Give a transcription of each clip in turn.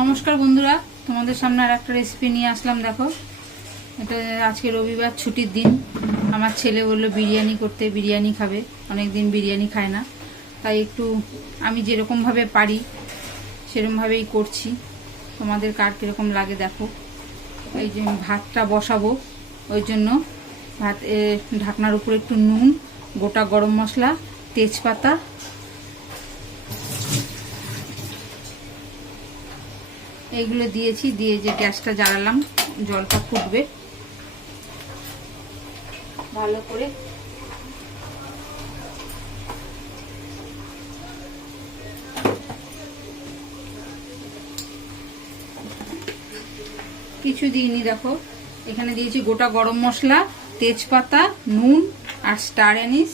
নমস্কার বন্ধুরা, তোমাদের সামনে আর একটা রেসিপি নিয়ে আসলাম। দেখো, এটা আজকে রবিবার, ছুটির দিন। আমার ছেলে বললো বিরিয়ানি করতে, বিরিয়ানি খাবে, অনেক দিন বিরিয়ানি খায় না। তাই একটু আমি যেরকমভাবে পারি সেরকমভাবেই করছি। তোমাদের কার কীরকম লাগে দেখো। এই যে ভাতটা বসাবো, ওই জন্য ভাত ঢাকনার উপরে একটু নুন, গোটা গরম মশলা, তেজপাতা, এইগুলো দিয়েছি। দিয়ে যে গ্যাসটা জ্বালালাম, জলটা ফুটবে ভালো করে। কিছু দিইনি, দেখো এখানে দিয়েছি গোটা গরম মশলা, তেজপাতা, নুন আর স্টার অ্যানিস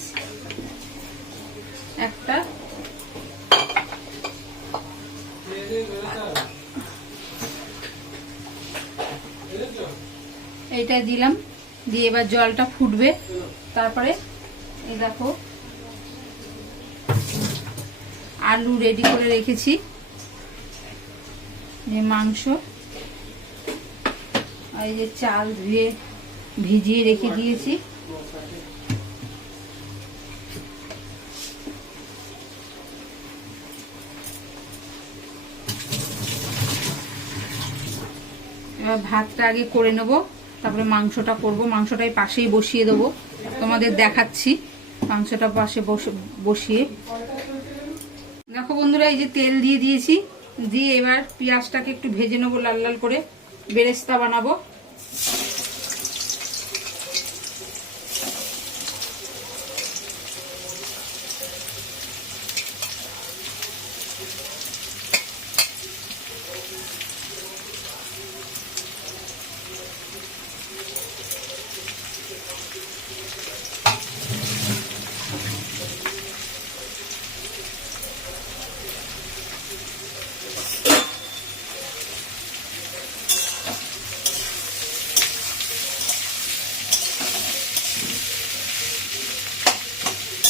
একটা। এইটা দিলাম, দিয়ে এবার জলটা ফুটবে। তারপরে এই দেখো আলু রেডি করে রেখেছি, যে মাংস, আর এই যে চাল ধুয়ে ভিজিয়ে রেখে দিয়েছি। এবার ভাতটা আগে করে নেবো, তারপরে মাংসটা করব। মাংসটাই পাশেই বসিয়ে দেবো, তোমাদের দেখাচ্ছি মাংসটা পাশে বসিয়ে। দেখো বন্ধুরা, এই যে তেল দিয়ে দিয়েছি, দিয়ে এবার পেঁয়াজটাকে একটু ভেজে নেবো লাল লাল করে, বেরেস্তা বানাবো।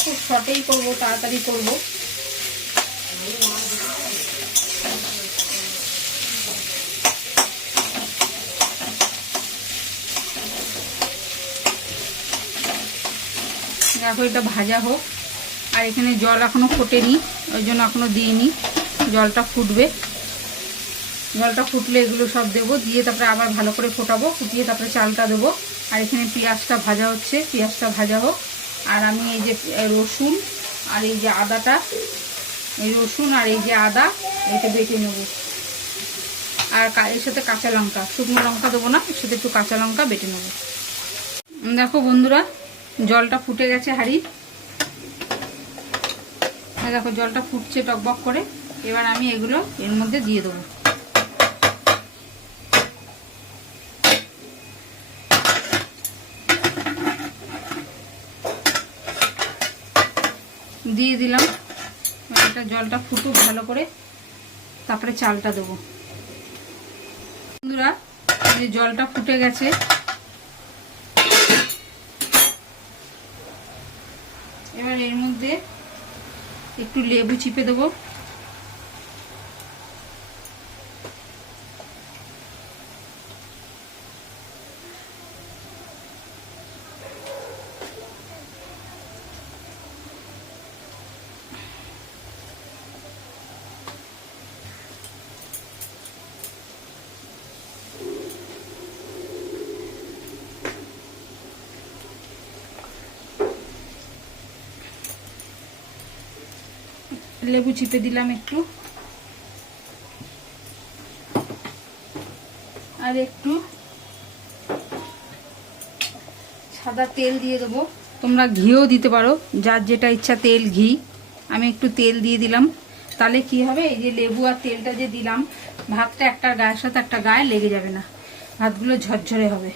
খুব শর্টেই করবো, তাড়াতাড়ি করবো। দেখো এটা ভাজা হোক, আর এখানে জল এখনো ফোটেনি, ওই জন্য এখনো দিইনি। জলটা ফুটবে, জলটা ফুটলে এগুলো সব দেবো, দিয়ে তারপরে আবার ভালো করে ফোটাবো, ফুটিয়ে তারপরে চালটা দেবো। আর এখানে পেঁয়াজটা ভাজা হচ্ছে, পেঁয়াজটা ভাজা হোক। আর আমি এই যে রসুন আর এই যে আদাটা, এই রসুন আর এই যে আদা, এটা বেটে নেব। আর এর সাথে কাঁচা লঙ্কা, শুকনো লঙ্কা দেবো না, এর সাথে একটু কাঁচা লঙ্কা বেটে নেব। দেখো বন্ধুরা, জলটা ফুটে গেছে হাঁড়ি। দেখো জলটা ফুটছে টকবক করে। এবার আমি এগুলো এর মধ্যে দিয়ে দেবো। দিয়ে দিলাম। এটা জলটা ফুটুক ভালো করে, তারপরে চালটা দেবো। বন্ধুরা, এই জলটা ফুটে গেছে, এবার এর মধ্যে একটু লেবু চিপে দেবো। লেবু চিপে দিলাম একটু, আর একটু সাদা তেল দিয়ে দেবো। তোমরা ঘিও দিতে পারো, যার যেটা ইচ্ছা, তেল ঘি। আমি একটু তেল দিয়ে দিলাম। তাহলে কি হবে, এই যে লেবু আর তেলটা যে দিলাম, ভাতটা একটা গায়ের সাথে একটা গায়ে লেগে যাবে না, ভাতগুলো ঝরঝরে হবে।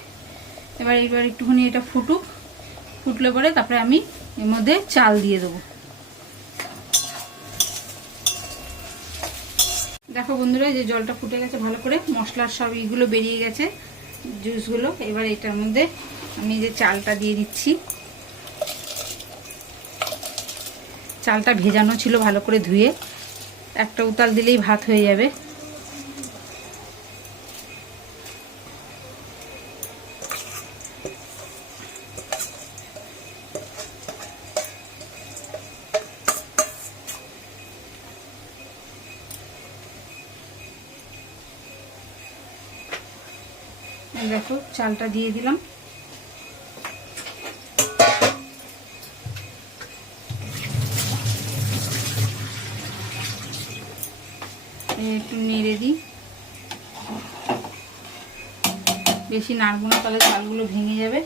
এবার একটুখানি এটা ফুটুক, ফুটলে পরে তারপরে আমি এর মধ্যে চাল দিয়ে দেবো। দেখো বন্ধুরা, যে জলটা ফুটে গেছে ভালো করে, মশলার সব ইগুলো বেরিয়ে গেছে, জুসগুলো। এবার এটার মধ্যে আমি যে চালটা দিয়ে দিচ্ছি। চালটা ভেজানো ছিল ভালো করে ধুয়ে, একটা উতাল দিলেই ভাত হয়ে যাবে। দেখো চালটা দিয়ে দিলাম। একটু নেড়ে দিই, বেশি নাড়বো না তাহলে চালগুলো ভেঙে যাবে।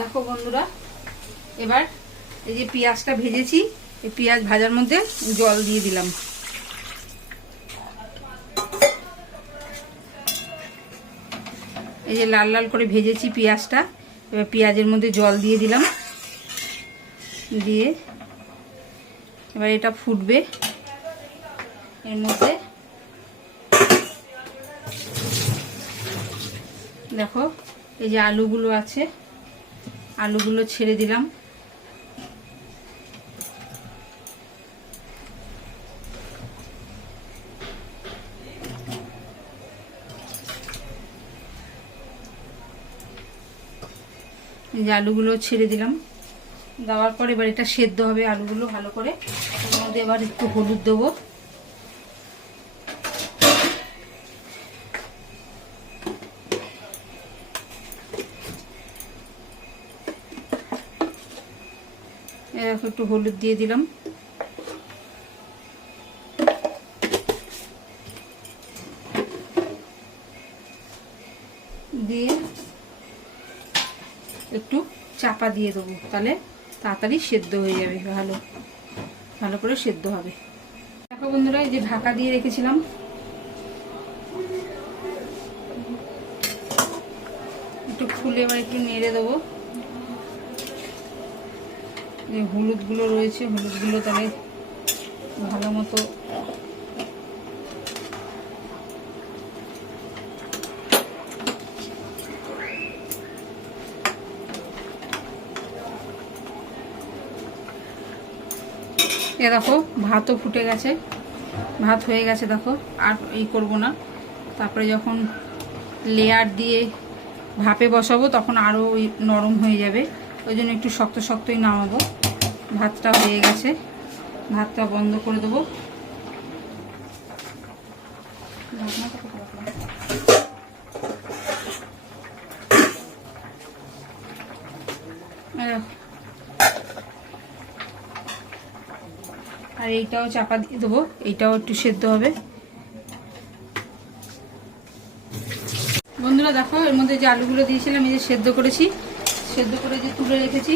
দেখো বন্ধুরা, এবার এই যে পেঁয়াজটা ভেজেছি, এই পেঁয়াজ ভাজার মধ্যে জল দিয়ে দিলাম। এই যে লাল লাল করে ভেজেছি পেঁয়াজটা, এবার পেঁয়াজের মধ্যে জল দিয়ে দিলাম। দিয়ে এবার এটা ফুটবে। এর মধ্যে দেখো এই যে আলুগুলো আছে, আলুগুলো ছেড়ে দিলাম। এই যে আলুগুলো ছেড়ে দিলাম, দেওয়ার পর এবার এটা সেদ্ধ হবে আলুগুলো ভালো করে। এর মধ্যে এবার একটু হলুদ দেবো, একটু হলুদ দিয়ে দিলাম। দিয়ে একটু চাপা দিয়ে দেবো, তাহলে তাড়াতাড়ি সেদ্ধ হয়ে যাবে, ভালো করে সেদ্ধ হবে। দেখো বন্ধুরা, এই যে ঢাকা দিয়ে রেখেছিলাম, একটু খুলে এবার একটু নেড়ে দেবো। যে হলুদগুলো রয়েছে, হলুদগুলো তাহলে ভালো মতো দেখো ভাতও ফুটে গেছে, ভাত হয়ে গেছে। দেখো আর এই করব না, তারপরে যখন লেয়ার দিয়ে ভাপে বসাবো তখন আরও নরম হয়ে যাবে, ওই জন্য একটু শক্ত শক্তই নামাবো। ভাতটা হয়ে গেছে, ভাতটা বন্ধ করে দেবো। আর এইটাও চাপা দিয়ে দেবো, এইটাও একটু সেদ্ধ হবে। বন্ধুরা দেখো, এর মধ্যে যে আলুগুলো দিয়েছিলাম এই যে সেদ্ধ করেছি, সেদ্ধ করে যে তুলে রেখেছি,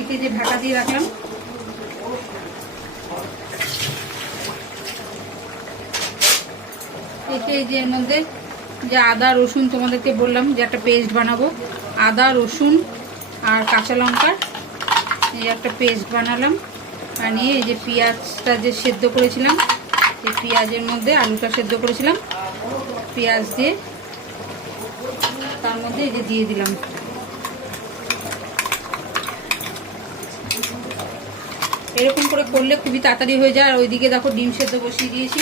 একে যে ঢাকা দিয়ে রাখলাম। একে যে এর মধ্যে যে আদা রসুন তোমাদেরকে বললাম যে একটা পেস্ট বানাবো, আদা রসুন আর কাঁচা লঙ্কার এই একটা পেস্ট বানালাম। বানিয়ে এই যে পেঁয়াজটা যে সেদ্ধ করেছিলাম, এই পেঁয়াজের মধ্যে আলুটা সেদ্ধ করেছিলাম, পেঁয়াজ দিয়ে তার মধ্যে এই যে দিয়ে দিলাম। এরকম করে করলে খুবই তাড়াতাড়ি হয়ে যায়। আর ওইদিকে দেখো ডিম সেদ্ধ বসিয়ে দিয়েছি,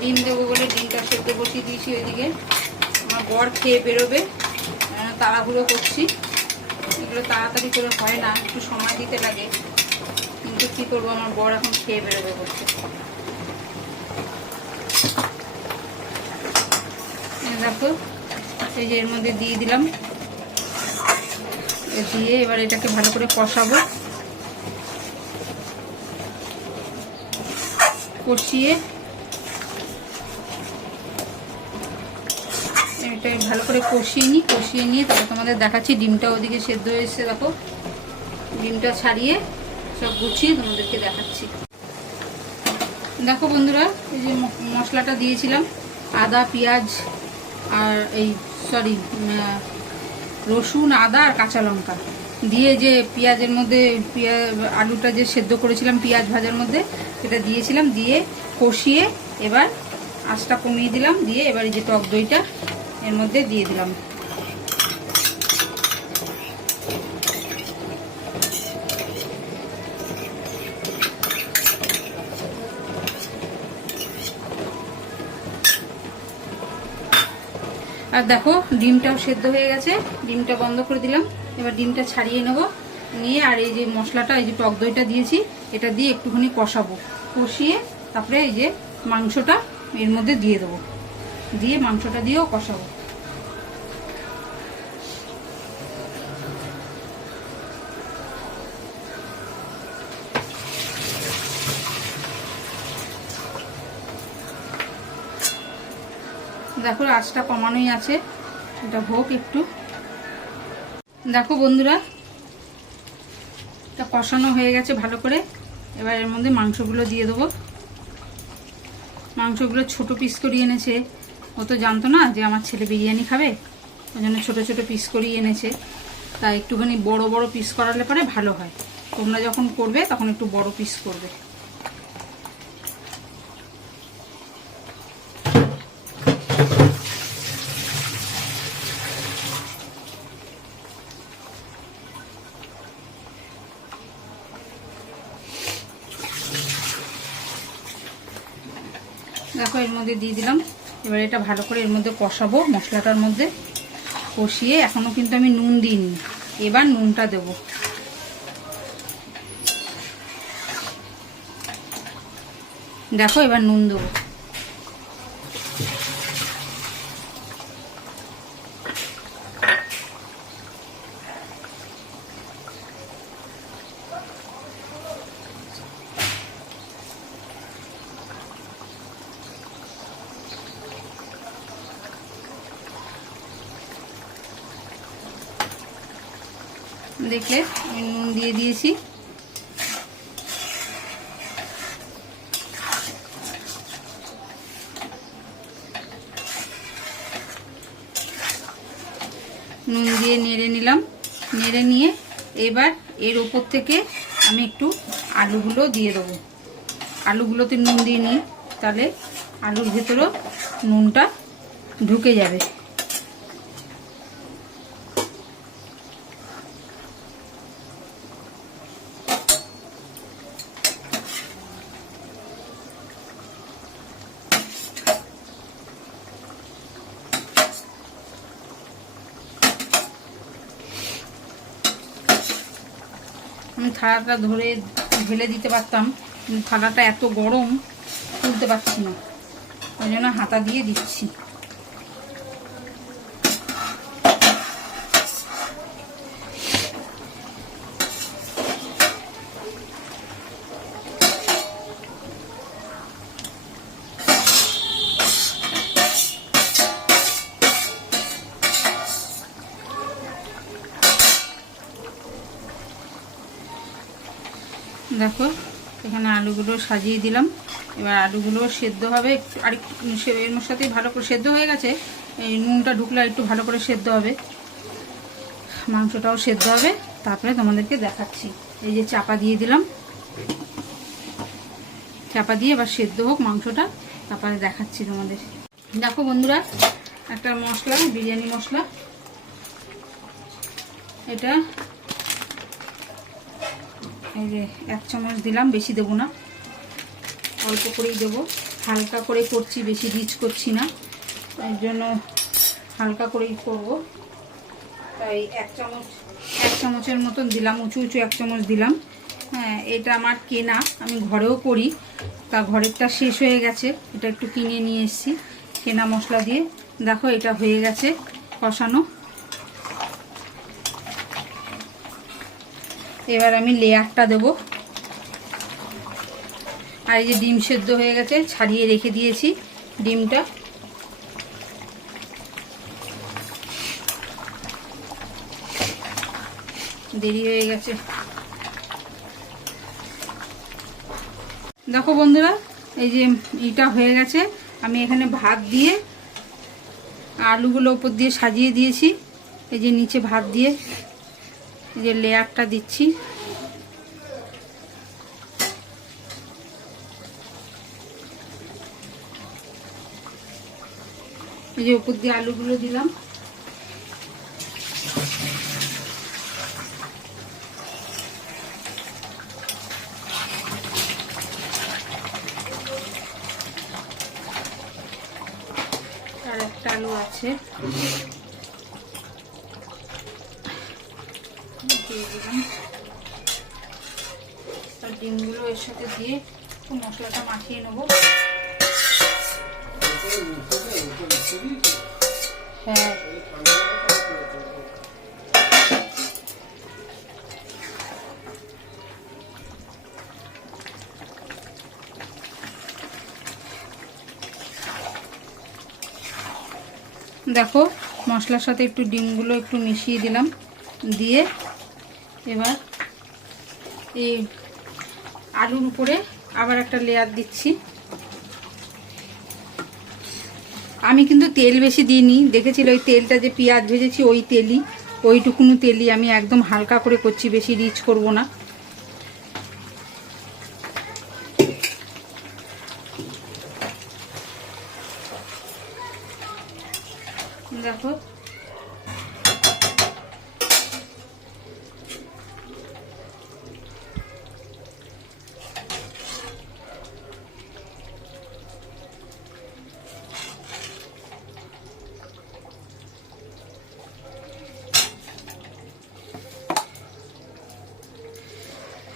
ডিম দেবো বলে ডিমটা সেদ্ধ বসিয়ে দিয়েছি। ওইদিকে আমার বর খেয়ে বেরোবে, তাড়াহুড়ো করছি, এগুলো তাড়াতাড়ি করে হয় না, একটু সময় দিতে লাগে, কিন্তু কী করবো, আমার বর এখন খেয়ে বেরোবে বলছে। দেখো এই যে এর মধ্যে দিয়ে দিলাম, দিয়ে এবার এটাকে ভালো করে কষাবো। কষিয়ে এটা ভালো করে কষিয়ে নিয়ে তারপর তোমাদের দেখাচ্ছি। ডিমটা ওদিকে সেদ্ধ হয়ে এসেছে, দেখো ডিমটা ছাড়িয়ে সব গুছিয়ে তোমাদেরকে দেখাচ্ছি। দেখো বন্ধুরা, এই যে মশলাটা দিয়েছিলাম, আদা পেঁয়াজ আর রসুন আদা আর কাঁচা লঙ্কা দিয়ে যে পেঁয়াজের মধ্যে আলুটা যে সেদ্ধ করেছিলাম পেঁয়াজ ভাজার মধ্যে, সেটা দিয়েছিলাম, দিয়ে কষিয়ে এবার আঁচটা কমিয়ে দিলাম, দিয়ে এবার এই যে টক দইটা এর মধ্যে দিয়ে দিলাম। আর দেখো ডিমটাও সেদ্ধ হয়ে গেছে, ডিমটা বন্ধ করে দিলাম। এবার ডিমটা ছাড়িয়ে নেব, নিয়ে আর এই যে মশলাটা, এই যে টক দইটা দিয়েছি, এটা দিয়ে একটুখানি কষাবো। কষিয়ে তারপরে এই যে মাংসটা এর মধ্যে দিয়ে দেবো, দিয়ে মাংসটা দিয়েও কষাবো। দেখো আঁচটা কমানোই আছে, এটা হোক একটু। দেখো বন্ধুরা, এটা কষানো হয়ে গেছে ভালো করে। এবার এর মধ্যে মাংসগুলো দিয়ে দেবো। মাংসগুলো ছোট পিস করিয়ে এনেছে, ও তো জানতো না যে আমার ছেলে বিরিয়ানি খাবে, ওই জন্য ছোটো ছোটো পিস করিয়ে এনেছে। তাই একটুখানি বড় বড় পিস করালে পরে ভালো হয়। তোমরা যখন করবে তখন একটু বড় পিস করবে। দেখো এর মধ্যে দিয়ে দিলাম। এবার এটা ভালো করে এর মধ্যে কষাবো, মশলাটার মধ্যে কষিয়ে। এখনো কিন্তু আমি নুন দিইনি, এবার নুনটা দেব। দেখো এবার নুন দেবো। দেখলে আমি নুন দিয়ে দিয়েছি। নুন দিয়ে নেড়ে নিলাম। নেড়ে নিয়ে এবার এর ওপর থেকে আমি একটু আলুগুলো দিয়ে দেবো। আলুগুলোতে নুন দিয়ে নিই, তাহলে আলুর ভেতরেও নুনটা ঢুকে যাবে। আমি থালাটা ধরে ঢেলে দিতে পারতাম, কিন্তু থালাটা এত গরম তুলতে পারছি না, ওই জন্য হাতা দিয়ে দিচ্ছি। দেখো এখানে আলুগুলো সাজিয়ে দিলাম। এবার আলুগুলো সেদ্ধ হবে একটু, আর এর সাথেই ভালো করে সেদ্ধ হয়ে গেছে। এই নুনটা ঢুকলে একটু ভালো করে সেদ্ধ হবে, মাংসটাও সেদ্ধ হবে। তারপরে তোমাদেরকে দেখাচ্ছি। এই যে চাপা দিয়ে দিলাম, চাপা দিয়ে এবার সেদ্ধ হোক মাংসটা, তারপরে দেখাচ্ছি তোমাদের। দেখো বন্ধুরা, একটা মশলা, বিরিয়ানি মশলা, এটা এই যে 1 চামচ দিলাম, বেশি দেবো না, অল্প করেই দেবো। হালকা করে করছি, বেশি রিচ করছি না, এর জন্য হালকা করেই করব। তাই 1 চামচের মতন দিলাম, উঁচু উঁচু 1 চামচ দিলাম। হ্যাঁ, এটা আমার কেনা, আমি ঘরেও করি, তা ঘরেরটা শেষ হয়ে গেছে, এটা একটু কিনে নিয়ে এসেছি কেনা মশলা দিয়ে। দেখো এটা হয়ে গেছে কষানো। এবার আমি লেয়ারটা দেবো। আর এই যে ডিম সেদ্ধ হয়ে গেছে, ছাড়িয়ে রেখে দিয়েছি ডিমটা। দেরি হয়ে গেছে। দেখো বন্ধুরা, এই যে এটা হয়ে গেছে। আমি এখানে ভাত দিয়ে আলুগুলো উপর দিয়ে সাজিয়ে দিয়েছি। এই যে নিচে ভাত দিয়ে এই যে লেয়ারটা দিচ্ছি। এই যে উপর দিয়ে আলুগুলো দিলাম। আর একটা আলু আছে, দিয়ে দিলাম। আর ডিমগুলো এর সাথে দিয়ে একটু মশলাটা মাখিয়ে নেবো। হ্যাঁ, দেখো মশলার সাথে একটু ডিমগুলো একটু মিশিয়ে দিলাম, দিয়ে এবার এই আলুর উপরে আবার একটা লেয়ার দিচ্ছি। আমি কিন্তু তেল বেশি দিইনি, দেখেছিল ওই তেলটা যে পেঁয়াজ ভেজেছি ওই তেলই, ওইটুকুনো তেলই আমি একদম হালকা করে করছি, বেশি রিচ করব না। দেখো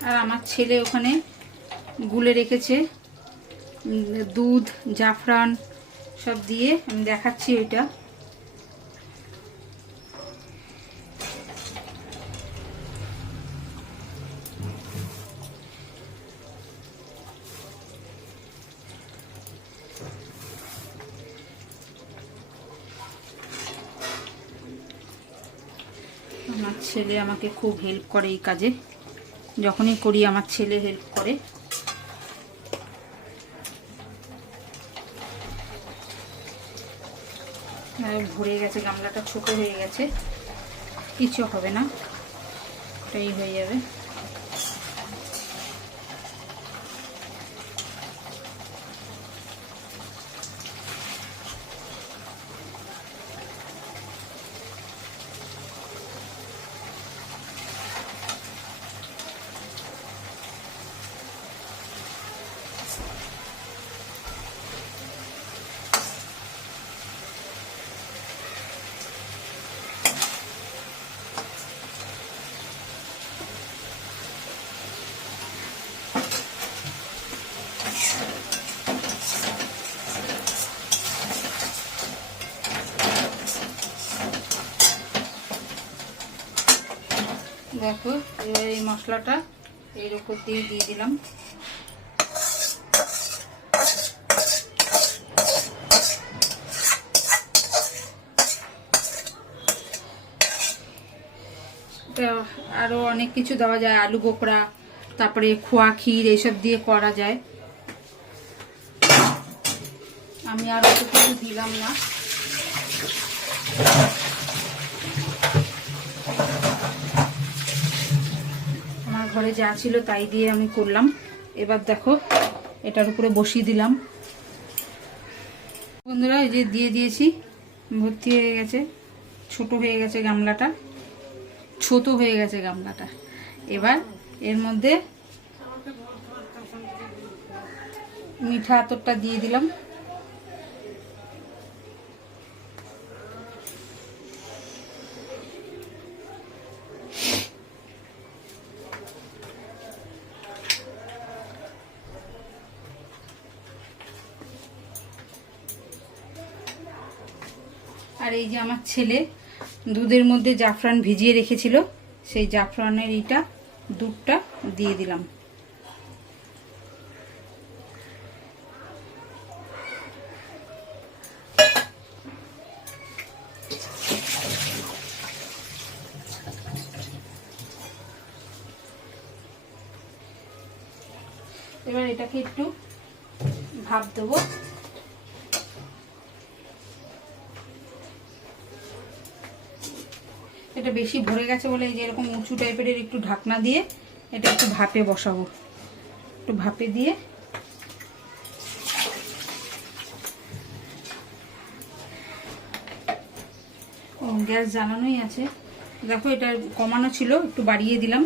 আর আমার ছেলে ওখানে গুলে রেখেছে দুধ, জাফরান সব দিয়ে, আমি দেখাচ্ছি ওইটা। আমার ছেলে আমাকে খুব হেল্প করে এই কাজে, যখনই করি আমার ছেলে হেল্প করে। ভরে গেছে গামলাটা, ছোট হয়ে গেছে, কিছু হবে না, এটাই হয়ে যাবে। দেখো এবার এই মশলাটা এর উপর দিয়ে দিলাম। আরো অনেক কিছু দেওয়া যায়, আলু বোকরা, তারপরে খোয়া ক্ষীর, এইসব দিয়ে করা যায়। আমি আর অত কিছু দিলাম না। আমার ঘরে যা ছিল তাই দিয়ে আমি করলাম। এবার দেখো এটার উপরে বসিয়ে দিলাম। বন্ধুরা এই যে দিয়ে দিয়েছি, ভর্তি হয়ে গেছে, ছোট হয়ে গেছে গামলাটা, ছোট হয়ে গেছে গামলাটা। এবার এর মধ্যে মিঠা আতরটা দিয়ে দিলাম। আর এই যে আমার ছেলে দুধের মধ্যে জাফরান ভিজিয়ে রেখেছিল, সেই জাফরানের এইটা দুধটা দিয়ে দিলাম। এবার এটাকে একটু ভাপ দেবো। এটা বেশি ভরে গেছে বলে এই যে এরকম উঁচু টাইপের একটু ঢাকনা দিয়ে এটা একটু ভাপে বসাবো। একটু ভাপে দিয়ে গ্যাস জ্বালানোই আছে। দেখো এটা কমানো ছিল, একটু বাড়িয়ে দিলাম,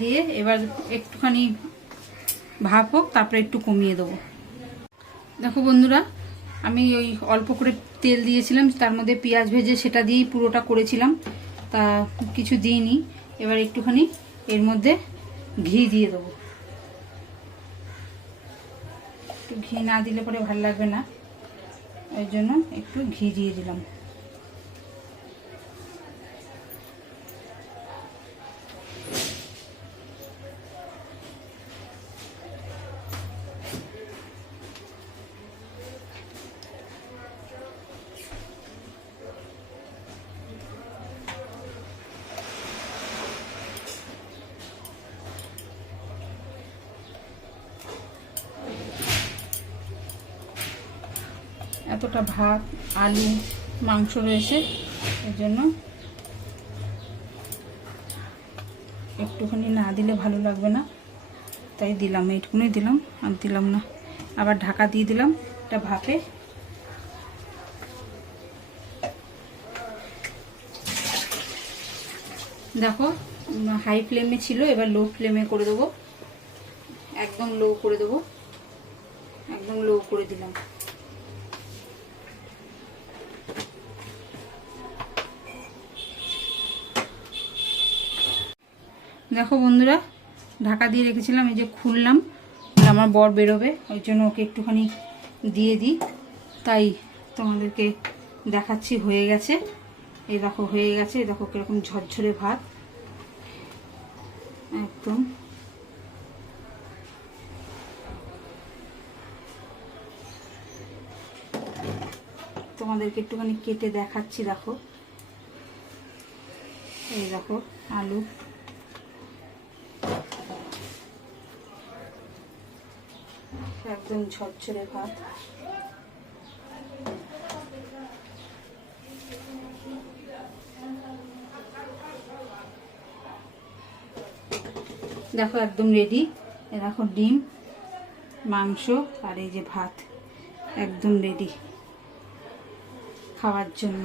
দিয়ে এবার একটুখানি ভাপ হোক, তারপরে একটু কমিয়ে দেবো। দেখো বন্ধুরা, আমি ওই অল্প করে তেল দিয়েছিলাম, তার মধ্যে পেঁয়াজ ভেজে সেটা দিয়েই পুরোটা করেছিলাম, তা কিছু দিইনি। এবার একটুখানি এর মধ্যে ঘি দিয়ে দেবো। একটু ঘি না দিলে পরে ভালো লাগবে না, ওই জন্য একটু ঘি দিয়ে দিলাম। এতটা ভাত, আলু, মাংস রয়েছে, এর জন্য একটুখানি না দিলে ভালো লাগবে না, তাই দিলাম, এইটুকুনি দিলাম, আর দিলাম না। আবার ঢাকা দিয়ে দিলাম এটা ভাপে। দেখো হাই ফ্লেমে ছিল, এবার লো ফ্লেমে করে দেবো, একদম লো করে দেবো, একদম লো করে দিলাম। দেখো বন্ধুরা, ঢাকা দিয়ে রেখেছিলাম, এই যে খুললাম, আমার বর বেরোবে, ওই জন্য ওকে একটুখানি দিয়ে দিই, তাই তোমাদেরকে দেখাচ্ছি। হয়ে গেছে, এই দেখো হয়ে গেছে, এই দেখো কিরকম ঝরঝরে ভাত, একদম। তোমাদেরকে একটুখানি কেটে দেখাচ্ছি, দেখো এই দেখো আলু, একদম ঝরঝরে ভাত। দেখো একদম রেডি, দেখো ডিম, মাংস আর এই যে ভাত, একদম রেডি খাওয়ার জন্য।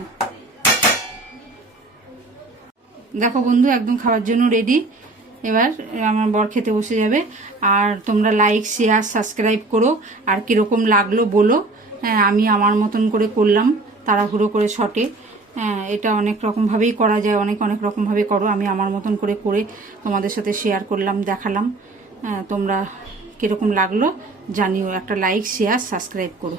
দেখো বন্ধু, একদম খাওয়ার জন্য রেডি। এবার আমার বর খেতে বসে যাবে। আর তোমরা লাইক, শেয়ার, সাবস্ক্রাইব করো, আর কীরকম লাগলো বলো। হ্যাঁ, আমি আমার মতন করে করলাম, তাড়াহুড়ো করে শটে। হ্যাঁ, এটা অনেক রকমভাবেই করা যায়, অনেক রকমভাবে করো, আমি আমার মতন করে তোমাদের সাথে শেয়ার করলাম, দেখালাম। তোমরা কীরকম লাগলো জানিও, একটা লাইক, শেয়ার, সাবস্ক্রাইব করো।